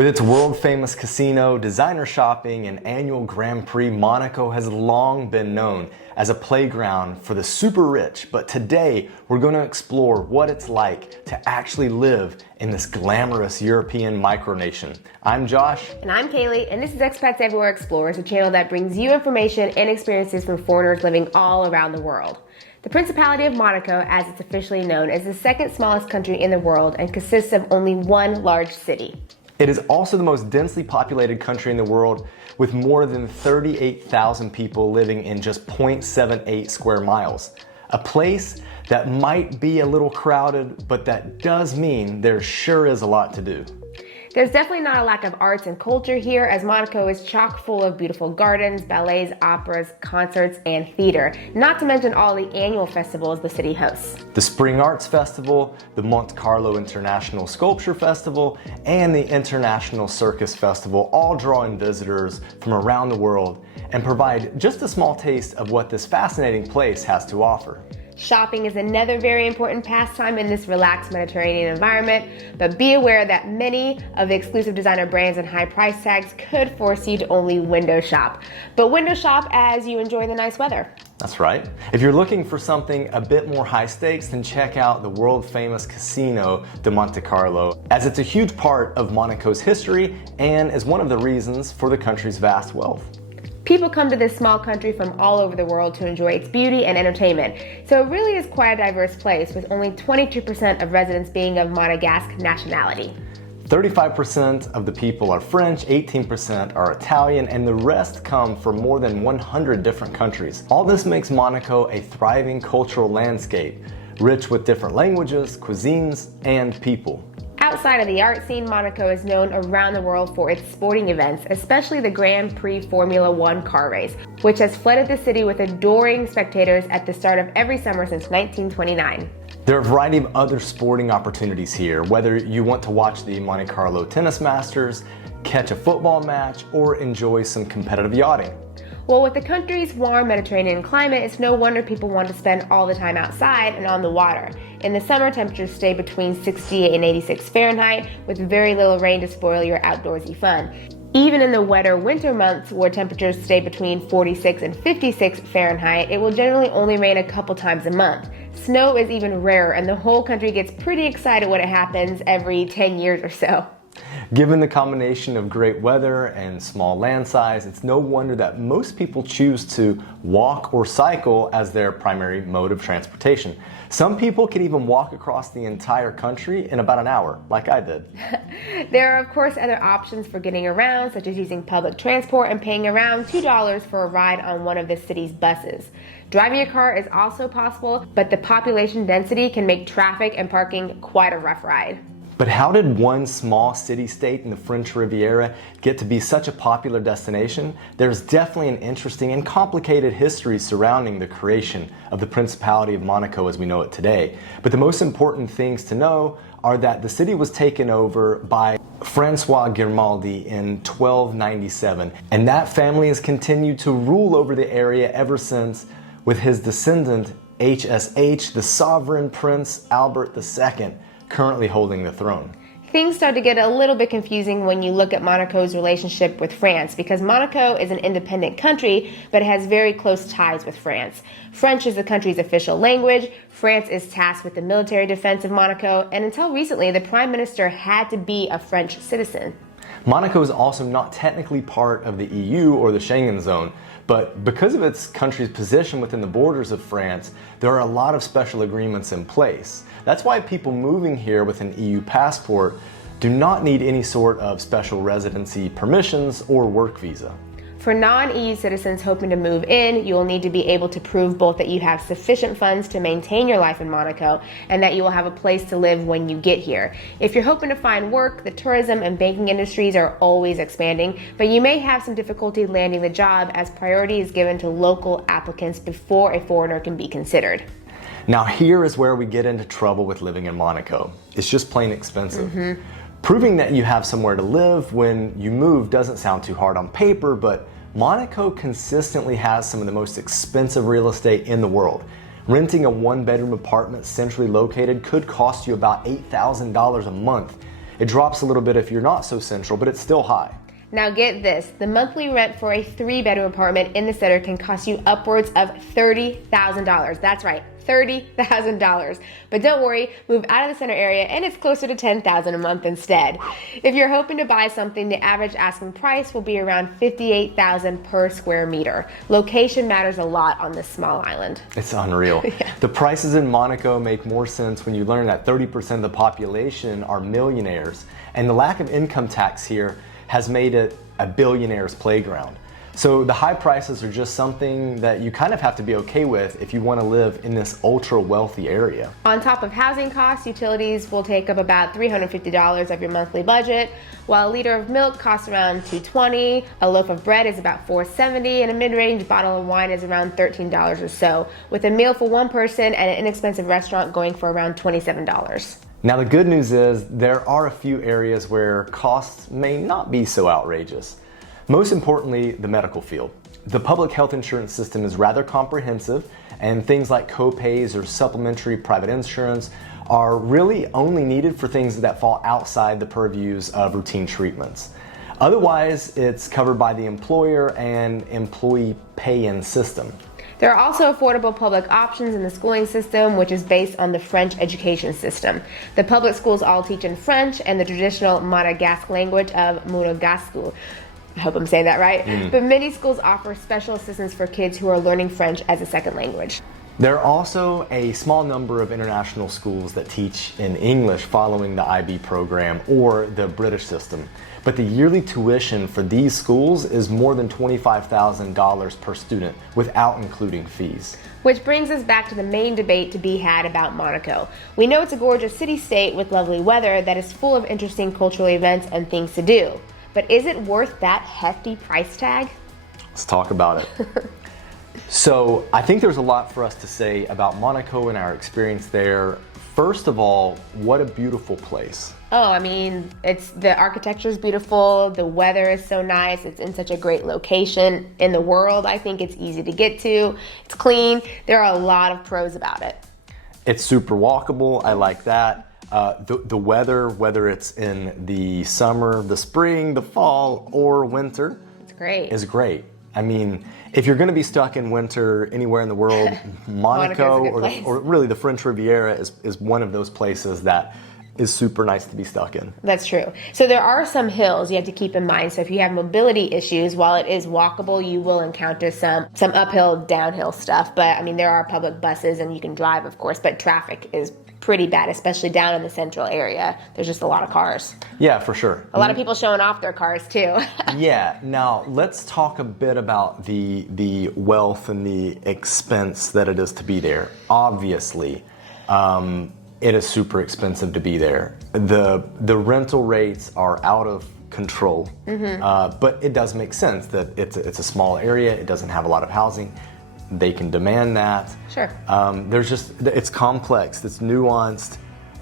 With its world-famous casino, designer shopping, and annual Grand Prix, Monaco has long been known as a playground for the super rich. But today, we're going to explore what it's like to actually live in this glamorous European micronation. I'm Josh. And I'm Kalie, and this is Expats Everywhere Explorers, a channel that brings you information and experiences from foreigners living all around the world. The Principality of Monaco, as it's officially known, is the second smallest country in the world and consists of only one large city. It is also the most densely populated country in the world, with more than 38,000 people living in just 0.78 square miles. A place that might be a little crowded, but that does mean there sure is a lot to do. There's definitely not a lack of arts and culture here, as Monaco is chock full of beautiful gardens, ballets, operas, concerts, and theater, not to mention all the annual festivals the city hosts. The Spring Arts Festival, the Monte Carlo International Sculpture Festival, and the International Circus Festival all draw in visitors from around the world and provide just a small taste of what this fascinating place has to offer. Shopping is another very important pastime in this relaxed Mediterranean environment, but be aware that many of the exclusive designer brands and high price tags could force you to only window shop. But window shop as you enjoy the nice weather. That's right. If you're looking for something a bit more high stakes, then check out the world famous Casino de Monte Carlo, as it's a huge part of Monaco's history and is one of the reasons for the country's vast wealth. People come to this small country from all over the world to enjoy its beauty and entertainment, so it really is quite a diverse place, with only 22% of residents being of Monegasque nationality. 35% of the people are French, 18% are Italian, and the rest come from more than 100 different countries. All this makes Monaco a thriving cultural landscape, rich with different languages, cuisines, and people. Outside of the art scene, Monaco is known around the world for its sporting events, especially the Grand Prix Formula One car race, which has flooded the city with adoring spectators at the start of every summer since 1929. There are a variety of other sporting opportunities here, whether you want to watch the Monte Carlo Tennis Masters, catch a football match, or enjoy some competitive yachting. Well, with the country's warm Mediterranean climate, it's no wonder people want to spend all the time outside and on the water. In the summer, temperatures stay between 68 and 86 Fahrenheit, with very little rain to spoil your outdoorsy fun. Even in the wetter winter months, where temperatures stay between 46 and 56 Fahrenheit, it will generally only rain a couple times a month. Snow is even rarer, and the whole country gets pretty excited when it happens every 10 years or so. Given the combination of great weather and small land size, it's no wonder that most people choose to walk or cycle as their primary mode of transportation. Some people can even walk across the entire country in about an hour, like I did. There are, of course, other options for getting around, such as using public transport and paying around $2 for a ride on one of the city's buses. Driving a car is also possible, but the population density can make traffic and parking quite a rough ride. But how did one small city-state in the French Riviera get to be such a popular destination? There's definitely an interesting and complicated history surrounding the creation of the Principality of Monaco as we know it today. But the most important things to know are that the city was taken over by Francois Grimaldi in 1297, and that family has continued to rule over the area ever since, with his descendant HSH, the sovereign Prince Albert II, currently holding the throne. Things start to get a little bit confusing when you look at Monaco's relationship with France, because Monaco is an independent country, but it has very close ties with France. French is the country's official language, France is tasked with the military defense of Monaco, and until recently, the Prime Minister had to be a French citizen. Monaco is also not technically part of the EU or the Schengen zone, but because of its country's position within the borders of France, there are a lot of special agreements in place. That's why people moving here with an EU passport do not need any sort of special residency permissions or work visa. For non-EU citizens hoping to move in, you will need to be able to prove both that you have sufficient funds to maintain your life in Monaco and that you will have a place to live when you get here. If you're hoping to find work, the tourism and banking industries are always expanding, but you may have some difficulty landing the job as priority is given to local applicants before a foreigner can be considered. Now here is where we get into trouble with living in Monaco. It's just plain expensive. Proving that you have somewhere to live when you move doesn't sound too hard on paper, but Monaco consistently has some of the most expensive real estate in the world. Renting a one-bedroom apartment centrally located could cost you about $8,000 a month. It drops a little bit if you're not so central, but it's still high. Now get this, the monthly rent for a 3-bedroom apartment in the center can cost you upwards of $30,000. That's right, $30,000. But don't worry, move out of the center area and it's closer to $10,000 a month instead. If you're hoping to buy something, the average asking price will be around $58,000 per square meter. Location matters a lot on this small island. It's unreal. Yeah. The prices in Monaco make more sense when you learn that 30% of the population are millionaires, and the lack of income tax here has made it a billionaire's playground. So the high prices are just something that you kind of have to be okay with if you want to live in this ultra wealthy area. On top of housing costs, utilities will take up about $350 of your monthly budget, while a liter of milk costs around $2.20, a loaf of bread is about $4.70, and a mid-range bottle of wine is around $13 or so, with a meal for one person and an inexpensive restaurant going for around $27. Now the good news is there are a few areas where costs may not be so outrageous. Most importantly, the medical field. The public health insurance system is rather comprehensive, and things like co-pays or supplementary private insurance are really only needed for things that fall outside the purviews of routine treatments. Otherwise, it's covered by the employer and employee pay-in system. There are also affordable public options in the schooling system, which is based on the French education system. The public schools all teach in French and the traditional Monegasque language of Monegasque. I hope I'm saying that right. But many schools offer special assistance for kids who are learning French as a second language. There are also a small number of international schools that teach in English following the IB program or the British system. But the yearly tuition for these schools is more than $25,000 per student without including fees. Which brings us back to the main debate to be had about Monaco. We know it's a gorgeous city-state with lovely weather that is full of interesting cultural events and things to do. But is it worth that hefty price tag? Let's talk about it. So I think there's a lot for us to say about Monaco and our experience there. First of all, what a beautiful place. Oh, I mean, the architecture is beautiful, the weather is so nice, it's in such a great location in the world. I think it's easy to get to, it's clean. There are a lot of pros about it. It's super walkable, I like that. The weather, whether it's in the summer, the spring, the fall, or winter, it's great. Is great. I mean, if you're going to be stuck in winter anywhere in the world, Monaco or really the French Riviera is one of those places that is super nice to be stuck in. That's true. So there are some hills you have to keep in mind. So if you have mobility issues, while it is walkable, you will encounter some uphill, downhill stuff. But I mean, there are public buses and you can drive, of course, but traffic is pretty bad, especially down in the central area. There's just a lot of cars. Yeah, for sure. A lot of people showing off their cars too. Yeah. Now let's talk a bit about the wealth and the expense that it is to be there. Obviously, it is super expensive to be there. The rental rates are out of control, but it does make sense that it's a small area. It doesn't have a lot of housing. They can demand that. Sure. It's complex, it's nuanced.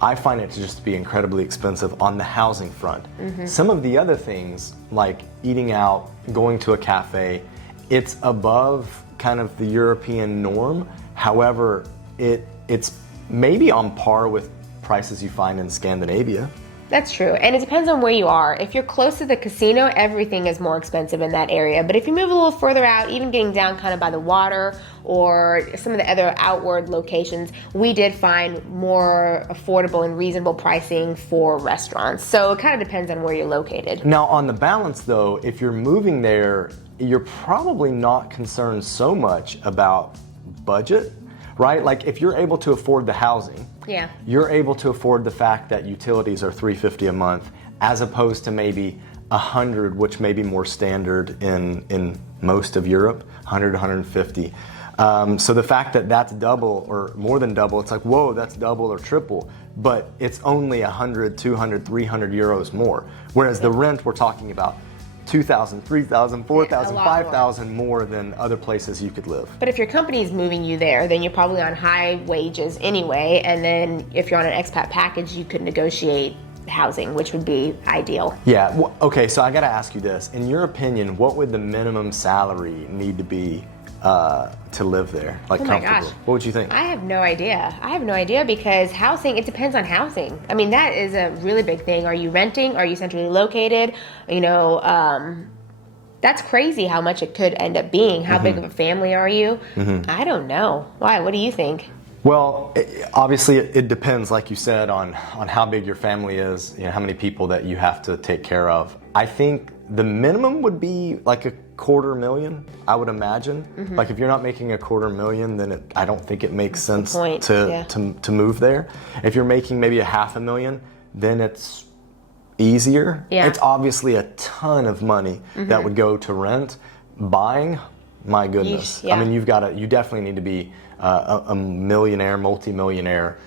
I find it to just be incredibly expensive on the housing front. Some of the other things, like eating out, going to a cafe, it's above kind of the European norm. However, it's maybe on par with prices you find in Scandinavia. That's true, and it depends on where you are. If you're close to the casino, everything is more expensive in that area. But if you move a little further out, even getting down kind of by the water or some of the other outward locations, we did find more affordable and reasonable pricing for restaurants. So it kind of depends on where you're located. Now, on the balance though, if you're moving there, you're probably not concerned so much about budget, right? Like if you're able to afford the housing, yeah, you're able to afford the fact that utilities are $350 a month, as opposed to maybe $100, which may be more standard in most of Europe, $100, $150. So the fact that that's double or more than double, it's like, whoa, that's double or triple, but it's only 100, 200, 300 euros more. Whereas the rent we're talking about, 2,000, 3,000, 4,000, 5,000 more than other places you could live. But if your company is moving you there, then you're probably on high wages anyway. And then if you're on an expat package, you could negotiate housing, which would be ideal. Yeah. Okay. So I got to ask you this. In your opinion, what would the minimum salary need to be to live there, like Oh my comfortable? gosh. What would you think? I have no idea. I have no idea because housing, it depends on housing. I mean, that is a really big thing. Are you renting? Are you centrally located? You know, that's crazy how much it could end up being. How big of a family are you? I don't know. Why? What do you think? Well, obviously it depends, like you said, on how big your family is, you know, how many people that you have to take care of. I think the minimum would be like $250,000, I would imagine. Like if you're not making $250,000, then I don't think it makes sense to move there. If you're making maybe $500,000, then it's easier. Yeah. It's obviously a ton of money that would go to rent. Buying, my goodness. Yeesh, yeah. I mean, you definitely need to be a millionaire, multi-millionaire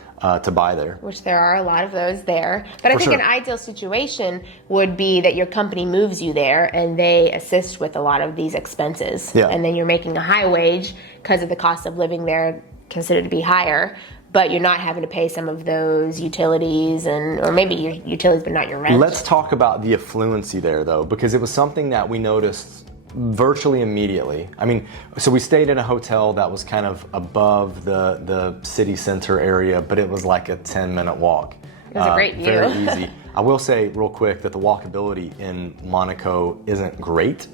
to buy there. Which there are a lot of those there. But I think an ideal situation would be that your company moves you there and they assist with a lot of these expenses. Yeah. And then you're making a high wage because of the cost of living there considered to be higher. But you're not having to pay some of those utilities or maybe your utilities but not your rent. Let's talk about the affluency there though, because it was something that we noticed virtually immediately. I mean, so we stayed in a hotel that was kind of above the city center area, but it was like a 10-minute walk. It was a great view. Very easy. I will say real quick that the walkability in Monaco isn't great.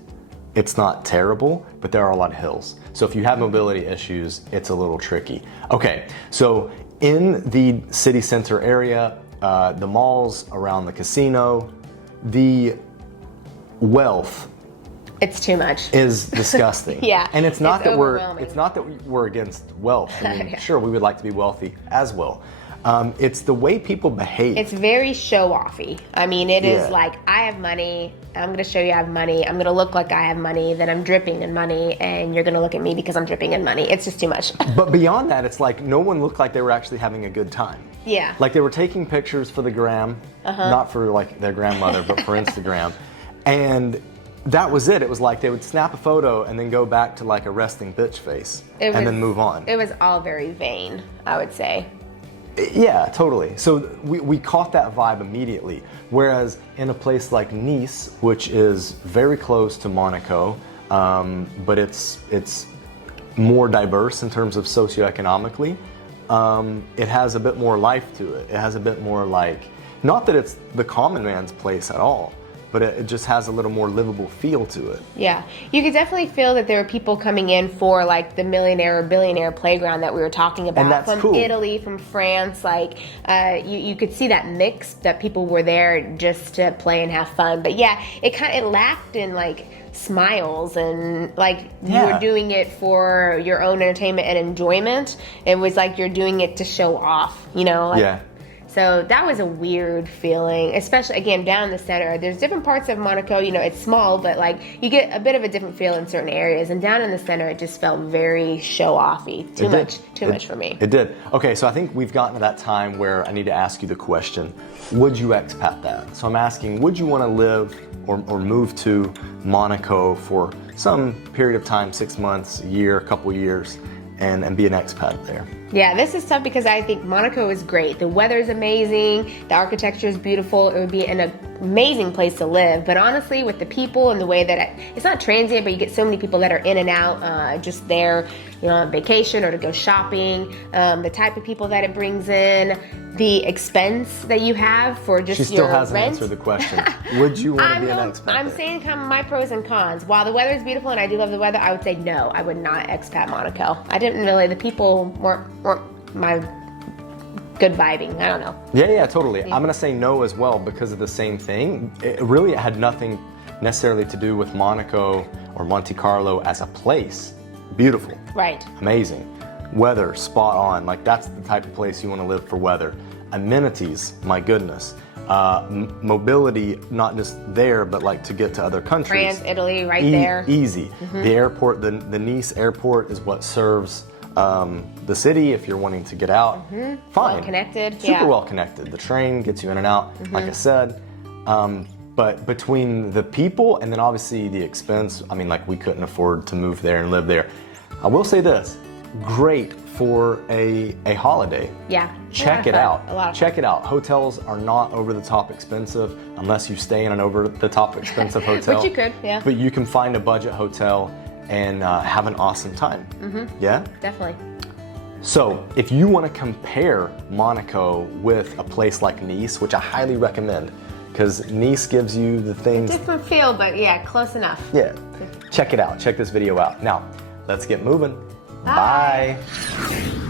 It's not terrible, but there are a lot of hills. So if you have mobility issues, it's a little tricky. Okay, so in the city center area, the malls around the casino, the wealth It's too much. is disgusting. Yeah, And it's not that overwhelming. we're against wealth. I mean, Yeah. sure, we would like to be wealthy as well. It's the way people behave. It's very show-offy. I mean, it is Yeah. like, I have money, I'm going to show you I have money, I'm going to look like I have money, then I'm dripping in money, and you're going to look at me because I'm dripping in money. It's just too much. But beyond that, it's like no one looked like they were actually having a good time. Yeah. Like they were taking pictures for the gram, not for like their grandmother, but for Instagram. And that was it. It was like they would snap a photo and then go back to like a resting bitch face and then move on. It was all very vain, I would say. Yeah, totally. So we caught that vibe immediately. Whereas in a place like Nice, which is very close to Monaco, but it's more diverse in terms of socioeconomically, it has a bit more life to it. It has a bit more like, not that it's the common man's place at all, but it just has a little more livable feel to it. Yeah, you could definitely feel that there were people coming in for like the Millionaire or Billionaire Playground that we were talking about. And that's from cool. Italy, from France, like you could see that mix that people were there just to play and have fun. But yeah, it lacked in like smiles and like you were doing it for your own entertainment and enjoyment. It was like you're doing it to show off, you know? Like, Yeah. So that was a weird feeling, especially, again, down in the center. There's different parts of Monaco, you know, it's small, but like you get a bit of a different feel in certain areas. And down in the center, it just felt very show-offy. Too much for me. It did. Okay, so I think we've gotten to that time where I need to ask you the question, would you expat that? So I'm asking, would you want to live or move to Monaco for some period of time, 6 months, a year, a couple years, and be an expat there? Yeah, this is tough because I think Monaco is great. The weather is amazing. The architecture is beautiful. It would be an amazing place to live. But honestly, with the people and the way that it's not transient, but you get so many people that are in and out, just there, you know, on vacation or to go shopping. The type of people that it brings in, the expense that you have for just your rent. She still hasn't answered the question. Would you want to be an expat? I'm saying kind of my pros and cons. While the weather is beautiful and I do love the weather, I would say no, I would not expat Monaco. I didn't really, the people weren't my good vibing. I don't know. Yeah, totally. I'm gonna say no as well because of the same thing. It really had nothing necessarily to do with Monaco or Monte Carlo as a place. Beautiful. Right. Amazing. Weather, spot on. Like that's the type of place you want to live for weather. Amenities, my goodness. Mobility, not just there, but like to get to other countries. France, Italy, right there. Easy. The airport, the Nice airport is what serves the city if you're wanting to get out. Fine. Well connected. Super well connected. The train gets you in and out, like I said. But between the people and then obviously the expense, I mean, like we couldn't afford to move there and live there. I will say this, great for a holiday. Yeah. Check it out. A lot of Check it out. Hotels are not over the top expensive unless you stay in an over the top expensive hotel. Which you could, yeah. But you can find a budget hotel and have an awesome time. Yeah? Definitely. So if you want to compare Monaco with a place like Nice, which I highly recommend, because Nice gives you the things. Different feel, but yeah, close enough. Yeah. Check it out. Check this video out. Now, let's get moving. Bye. Bye.